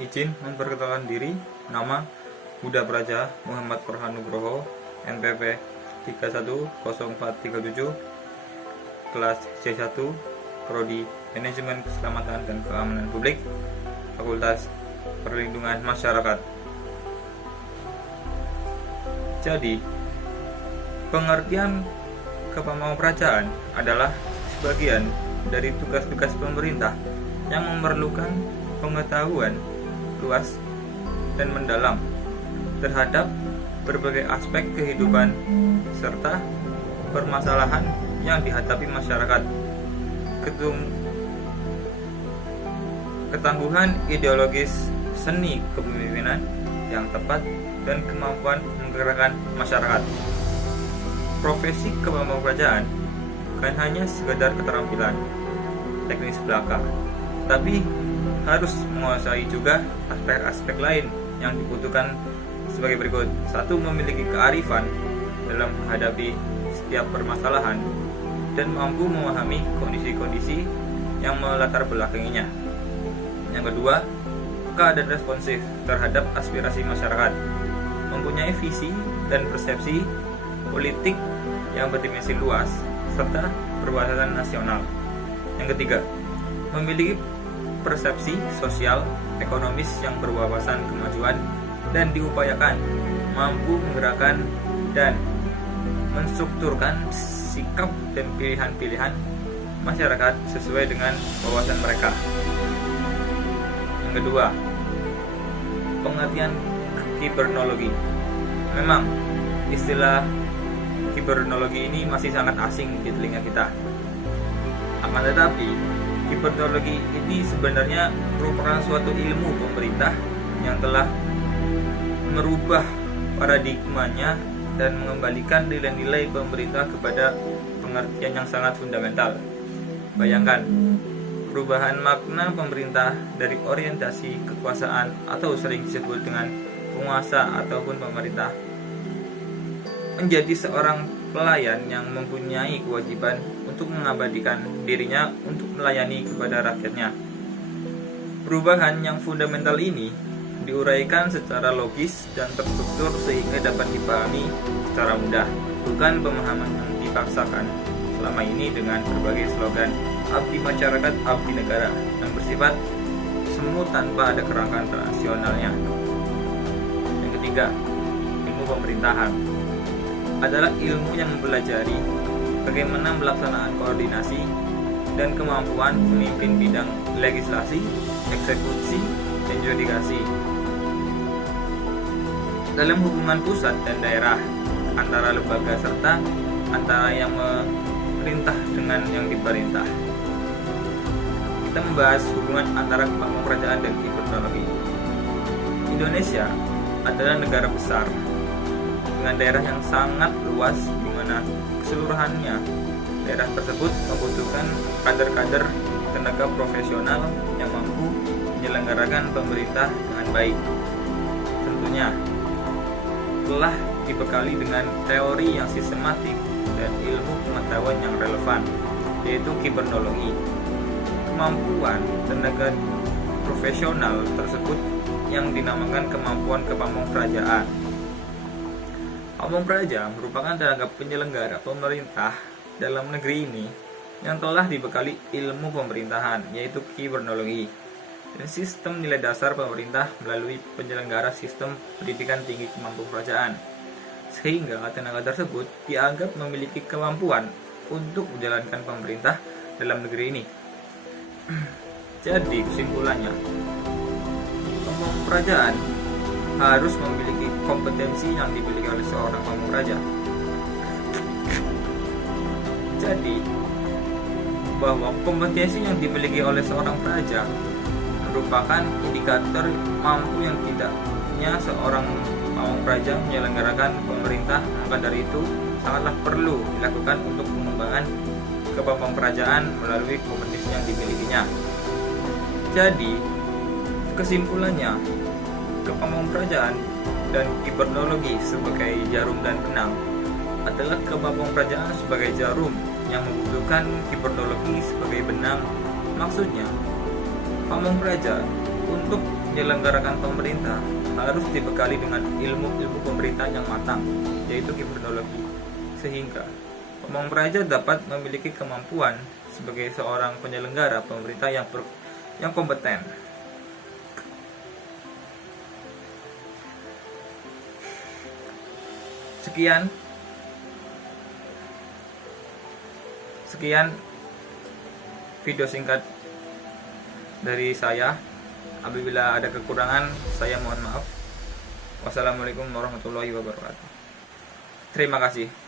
Izin memperkenalkan diri. Nama Huda Praja Muhammad Farhan Nugroho, NPP 310437, kelas C1, Prodi Manajemen Keselamatan dan Keamanan Publik, Fakultas Perlindungan Masyarakat. Jadi, pengertian kepemudaan adalah sebagian dari tugas-tugas pemerintah yang memerlukan pengetahuan luas dan mendalam terhadap berbagai aspek kehidupan serta permasalahan yang dihadapi masyarakat. Ketangguhan ideologis, seni kepemimpinan yang tepat, dan kemampuan menggerakkan masyarakat. Profesi kepemudaan bukan hanya sekedar keterampilan teknis belaka, tapi harus menguasai juga aspek-aspek lain yang dibutuhkan sebagai berikut. 1. Memiliki kearifan dalam menghadapi setiap permasalahan dan mampu memahami kondisi-kondisi yang melatar belakanginya. Yang kedua, peka dan responsif terhadap aspirasi masyarakat, mempunyai visi dan persepsi politik yang berdimensi luas serta berwawasan nasional. Yang ketiga, memiliki persepsi sosial ekonomis yang berwawasan kemajuan dan diupayakan mampu menggerakkan dan menstrukturkan sikap dan pilihan-pilihan masyarakat sesuai dengan wawasan mereka. Yang kedua, pengertian kibernologi. Memang istilah kibernologi ini masih sangat asing di telinga kita. Akan tetapi, kibernologi ini sebenarnya merupakan suatu ilmu pemerintah yang telah merubah paradigmanya dan mengembalikan nilai-nilai pemerintah kepada pengertian yang sangat fundamental. Bayangkan, perubahan makna pemerintah dari orientasi kekuasaan atau sering disebut dengan penguasa ataupun pemerintah menjadi seorang pelayan yang mempunyai kewajiban untuk mengabadikan dirinya untuk melayani kepada rakyatnya. Perubahan yang fundamental ini diuraikan secara logis dan terstruktur sehingga dapat dipahami secara mudah, bukan pemahaman yang dipaksakan selama ini dengan berbagai slogan abdi masyarakat, abdi negara yang bersifat semu tanpa ada kerangka rasionalnya. Yang ketiga, ilmu pemerintahan adalah ilmu yang mempelajari bagaimana pelaksanaan koordinasi dan kemampuan memimpin bidang legislasi, eksekusi, dan yudikasi dalam hubungan pusat dan daerah, antara lembaga serta antara yang memerintah dengan yang diperintah. Kita membahas hubungan antara kepemudaan dan kibernologi. Indonesia adalah negara besar dengan daerah yang sangat luas, di mana keseluruhannya daerah tersebut membutuhkan kader-kader tenaga profesional yang mampu menyelenggarakan pemerintah dengan baik. Tentunya telah dibekali dengan teori yang sistematik dan ilmu pengetahuan yang relevan, yaitu kibernologi. Kemampuan tenaga profesional tersebut yang dinamakan kemampuan kepemudaan. Pamungpraja merupakan tenaga penyelenggara pemerintah dalam negeri ini yang telah dibekali ilmu pemerintahan, yaitu kibernologi, dan sistem nilai dasar pemerintah melalui penyelenggara sistem pendidikan tinggi kepemudaan, sehingga tenaga tersebut dianggap memiliki kemampuan untuk menjalankan pemerintah dalam negeri ini. Jadi kesimpulannya, pemudaan harus memiliki kompetensi yang dimiliki oleh seorang pamungpraja. Jadi, bahwa kompetensi yang dimiliki oleh seorang praja merupakan indikator mampu yang tidaknya seorang pamungpraja menyelenggarakan pemerintah. Maka dari itu, sangatlah perlu dilakukan untuk pengembangan kepemudaan melalui kompetensi yang dimilikinya. Jadi, kesimpulannya, kepemudaan dan kibernologi sebagai jarum dan benang adalah kepemudaan sebagai jarum yang membutuhkan kibernologi sebagai benang. Maksudnya, pamungpraja untuk menyelenggarakan pemerintah harus dibekali dengan ilmu-ilmu pemerintahan yang matang, yaitu kiprologi, sehingga pemangku praja dapat memiliki kemampuan sebagai seorang penyelenggara pemerintah yang kompeten. Sekian video singkat dari saya. Apabila ada kekurangan, saya mohon maaf. Wassalamualaikum warahmatullahi wabarakatuh. Terima kasih.